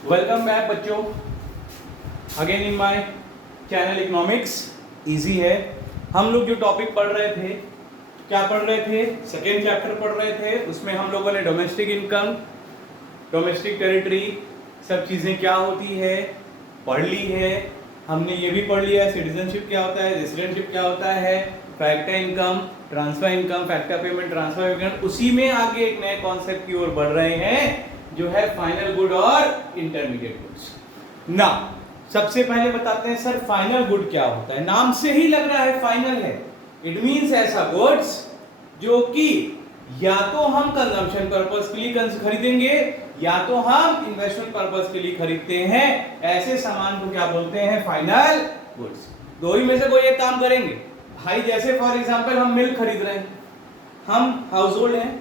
Welcome back बच्चों, again in my channel economics easy है। हम लोग जो टॉपिक पढ़ रहे थे, क्या पढ़ रहे थे? सेकेंड चैप्टर पढ़ रहे थे। उसमें हम लोगों ने डोमेस्टिक इनकम, डोमेस्टिक टेरिटरी, सब चीज़ें क्या होती है पढ़ ली है। हमने ये भी पढ़ लिया है सिटीजनशिप क्या होता है, रेसिडेंटशिप क्या होता है, factor income, transfer income, factor payment, transfer payment. उसी में आगे एक नए कॉन्सेप्ट की ओर बढ़ रहे हैं जो है फाइनल गुड और इंटरमीडिएट गुड्स। ना सबसे पहले बताते हैं सर फाइनल गुड क्या होता है। नाम से ही लग रहा है फाइनल है। इट मींस ऐसा गुड्स जो कि या तो हम कंजम्पशन पर्पस के लिए खरीदेंगे या तो हम इन्वेस्टमेंट पर्पस के लिए खरीदते हैं। ऐसे सामान को क्या बोलते हैं? Final goods. दो ही में से कोई एक काम करेंगे भाई। जैसे फॉर एग्जांपल हम मिल्क खरीद रहे हैं, हम हाउस होल्ड हैं,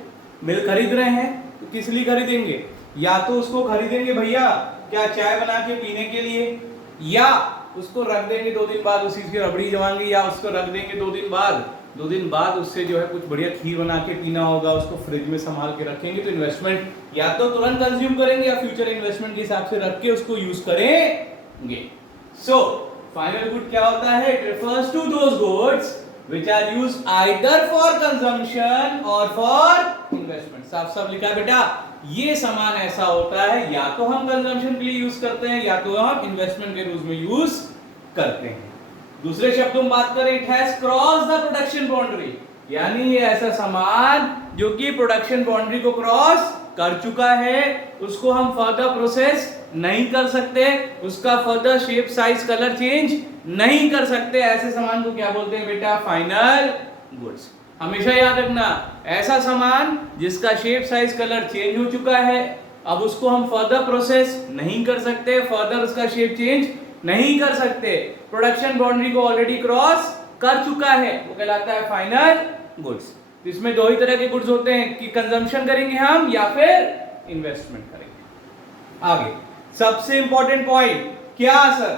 मिल्क खरीद रहे हैं, तो किस लिए खरीदेंगे? या तो उसको खरीदेंगे भैया क्या चाय बना के पीने के लिए, या उसको रख देंगे 2 दिन बाद उसी की रबड़ी जमाएंगे, या उसको रख देंगे 2 दिन बाद उससे जो है कुछ बढ़िया खीर बना के पीना होगा, उसको फ्रिज में संभाल के रखेंगे। तो इन्वेस्टमेंट या तो तुरंत कंज्यूम करेंगे या फ्यूचर इन्वेस्टमेंट के हिसाब से रख के उसको यूज करेंगे। सो फाइनल गुड क्या होता है? It refers to those goods which are used either for consumption or for investment। साफ साफ लिखा है बेटा, ये सामान ऐसा होता है या तो हम कंजम्पशन के लिए यूज करते हैं या तो हम इन्वेस्टमेंट के रूप में यूज करते हैं। दूसरे शब्दों में बात करें, it has cross the production boundary, यानी ये ऐसा सामान जो कि प्रोडक्शन बाउंड्री को क्रॉस कर चुका है, उसको हम फर्दर प्रोसेस नहीं कर सकते, उसका further shape size colour change नहीं कर सकते। ऐसे सामान को क्या बोलते हैं बेटा? Final goods. हमेशा याद रखना, ऐसा सामान जिसका शेप साइज कलर चेंज हो चुका है, अब उसको हम फर्दर प्रोसेस नहीं कर सकते, फर्दर उसका शेप चेंज नहीं कर सकते, प्रोडक्शन बाउंड्री को ऑलरेडी क्रॉस कर चुका है, वो कहलाता है फाइनल गुड्स। इसमें दो ही तरह के गुड्स होते हैं कि कंजम्पशन करेंगे हम या फिर इन्वेस्टमेंट करेंगे। आगे सबसे इंपॉर्टेंट पॉइंट क्या सर?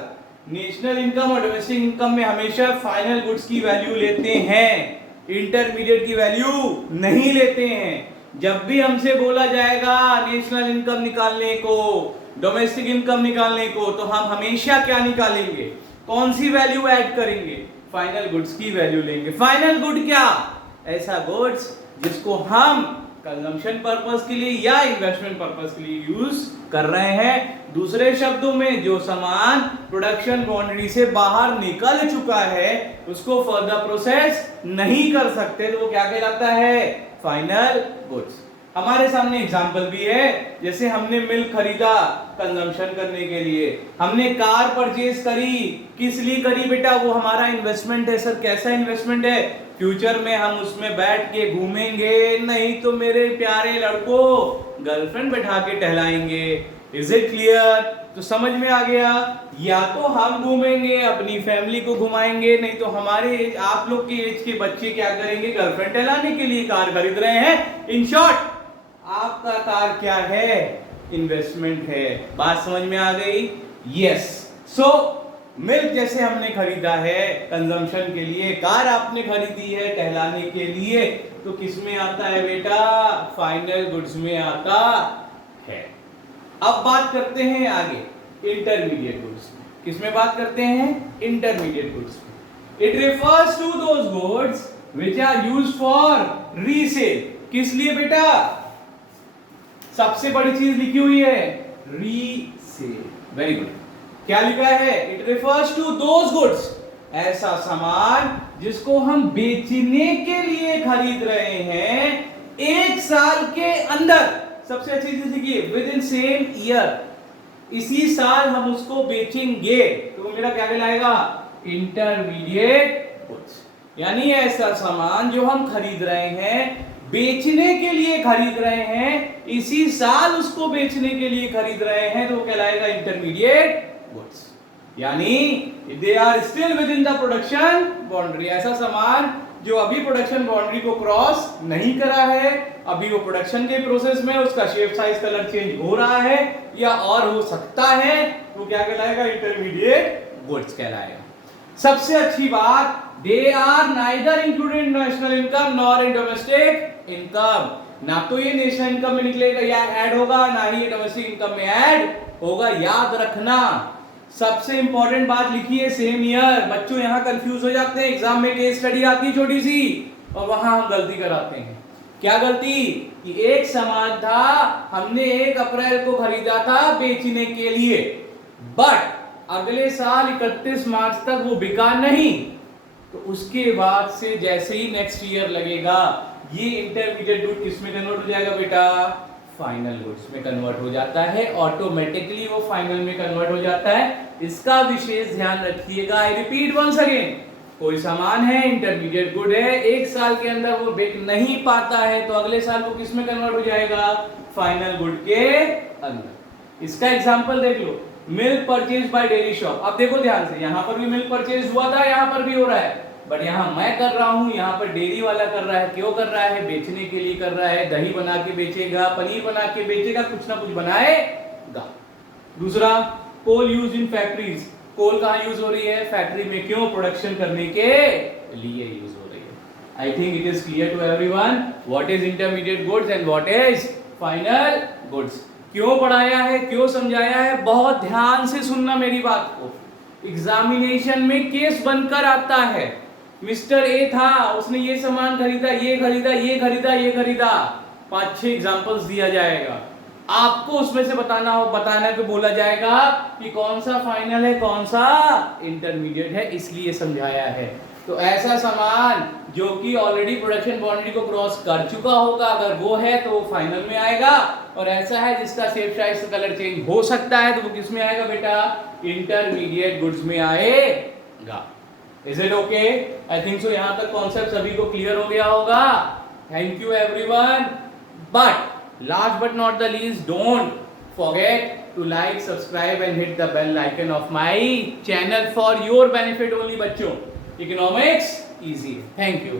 नेशनल इनकम और डोमेस्टिक इनकम में हमेशा फाइनल गुड्स की वैल्यू लेते हैं, इंटरमीडिएट की वैल्यू नहीं लेते हैं। जब भी हमसे बोला जाएगा नेशनल इनकम निकालने को, डोमेस्टिक इनकम निकालने को, तो हम हमेशा क्या निकालेंगे? कौन सी वैल्यू ऐड करेंगे? फाइनल गुड्स की वैल्यू लेंगे। फाइनल गुड क्या? ऐसा गुड्स जिसको हम कंजम्पशन पर्पस के लिए या इन्वेस्टमेंट पर्पस के लिए यूज कर रहे हैं। दूसरे शब्दों में जो सामान प्रोडक्शन बाउंड्री से बाहर निकल चुका है, उसको फर्दर प्रोसेस नहीं कर सकते, तो वो क्या कहलाता है? Final goods. हमारे सामने एग्जांपल भी है, जैसे हमने मिल्क खरीदा कंजम्पशन करने के लिए, हमने कार परचेज करी, किस लिए करी बेटा? वो हमारा इन्वेस्टमेंट है। सर कैसा इन्वेस्टमेंट है? फ्यूचर में हम उसमें बैठ के घूमेंगे, नहीं तो मेरे प्यारे लड़कों गर्लफ्रेंड बैठा के टहलाएंगे। Is it clear? तो समझ में आ गया, या तो हम घूमेंगे अपनी फैमिली को घुमाएंगे, नहीं तो हमारे एज, आप लोग के एज के बच्चे क्या करेंगे? गर्लफ्रेंड टहलाने के लिए कार खरीद रहे हैं। इन शॉर्ट आपका कार क्या है? इन्वेस्टमेंट है। बात समझ में आ गई? यस। सो मिल्क जैसे हमने खरीदा है कंजम्पशन के लिए, कार आपने खरीदी है टहलाने के लिए, तो किस में आता है बेटा? फाइनल गुड्स में आता है। अब बात करते हैं आगे इंटरमीडिएट गुड्स। किस में बात करते हैं? Intermediate goods. It refers to those goods which are used for resale. किस लिए बेटा? सबसे बड़ी चीज लिखी हुई है रीसेल। Very good. क्या लिखा है? It refers to those goods, ऐसा सामान जिसको हम बेचने के लिए खरीद रहे हैं 1 साल के अंदर। सबसे अच्छी चीज लिखिए विद इन सेम ईयर, इसी साल हम उसको बेचेंगे, तो मेरा क्या कहलाएगा? Intermediate goods. यानी ऐसा सामान जो हम खरीद रहे हैं, बेचने के लिए खरीद रहे हैं, इसी साल उसको बेचने के लिए खरीद रहे हैं, तो वो कहलाएगा इंटरमीडिएट गुड्स। यानी they are still with in the production boundary, ऐसा सामान जो अभी प्रोडक्शन बाउंड्री को क्रॉस नहीं करा है, अभी वो प्रोडक्शन के प्रोसेस में, उसका शेप साइज कलर चेंज हो रहा है या और हो सकता है, तो क्या कहलाएगा? इंटरमीडिएट गुड्स कहलाएगा। सबसे अच्छी बात, they are neither included in national income nor in domestic income. ना तो ये नेशनल इनकम में निकलेगा या ऐड होगा, ना ही ये डोमेस्टिक इनकम में ऐड होगा। याद रखना, सबसे इंपॉर्टेंट बात लिखी है सेम ईयर। बच्चों यहाँ कंफ्यूज हो जाते हैं, एग्जाम में केस स्टडी आती है छोटी सी और वहां हम गलती कराते हैं। क्या गलती? कि एक सामान था, हमने 1 अप्रैल को खरीदा था बेचने के लिए, बट अगले साल 31 मार्च तक वो बिका नहीं, तो उसके बाद से जैसे ही नेक्स्ट ईयर लगेगा, ये इंटरमीडिएट गुड किस में कन्वर्ट हो जाएगा बेटा? फाइनल गुड्स में कन्वर्ट हो जाता है, ऑटोमेटिकली वो फाइनल में कन्वर्ट हो जाता है। इसका विशेष ध्यान रखिएगा। आई रिपीट वंस अगेन, कोई सामान है, इंटरमीडिएट गुड है, 1 साल के अंदर वो बिक नहीं पाता है, तो अगले साल वो किस में कन्वर्ट हो जाएगा? फाइनल गुड के अंदर। इसका एग्जांपल देख लो, milk purchase by dairy shop. अब देखो ध्यान से, यहां पर भी मिल्क परचेज हुआ था, यहां पर भी हो रहा है, बट यहां मैं कर रहा हूं, यहां पर डेयरी वाला कर रहा है। क्यों कर रहा है? बेचने के लिए कर रहा है। दही बना के बेचेगा, पनीर बना के बेचेगा, कुछ ना कुछ बनाएगा। दूसरा, कोल यूज इन फैक्ट्रीज। कोल कहां यूज हो रही है? फैक्ट्री में। क्यों? प्रोडक्शन करने के लिए यूज हो रही है। I think it is clear to everyone what is intermediate goods and what is final goods. क्यों पढ़ाया है, क्यों समझाया है, बहुत ध्यान से सुनना मेरी बात को। एग्जामिनेशन में केस बनकर आता है, मिस्टर ए था, उसने ये सामान खरीदा, ये खरीदा, ये खरीदा, ये खरीदा, 5-6 एग्जांपल्स दिया जाएगा, आपको उसमें से बताना पे बोला जाएगा कि कौन सा फाइनल है, कौन सा इंटरमीडिएट है, इसलिए समझाया है। तो ऐसा सामान जो कि ऑलरेडी प्रोडक्शन बाउंड्री को क्रॉस कर चुका होगा, अगर वो है तो वो फाइनल में आएगा, और ऐसा है जिसका शेप साइज कलर चेंज हो सकता है, तो वो किस में आएगा बेटा? इंटरमीडिएट गुड्स में आएगा। Is it okay? I think so. यहां तक कॉन्सेप्ट सभी को क्लियर हो गया होगा। Thank you everyone. But last but not the least, don't forget to like, subscribe and hit the bell icon of my channel for your benefit only बच्चों। Economics easy है। Thank you.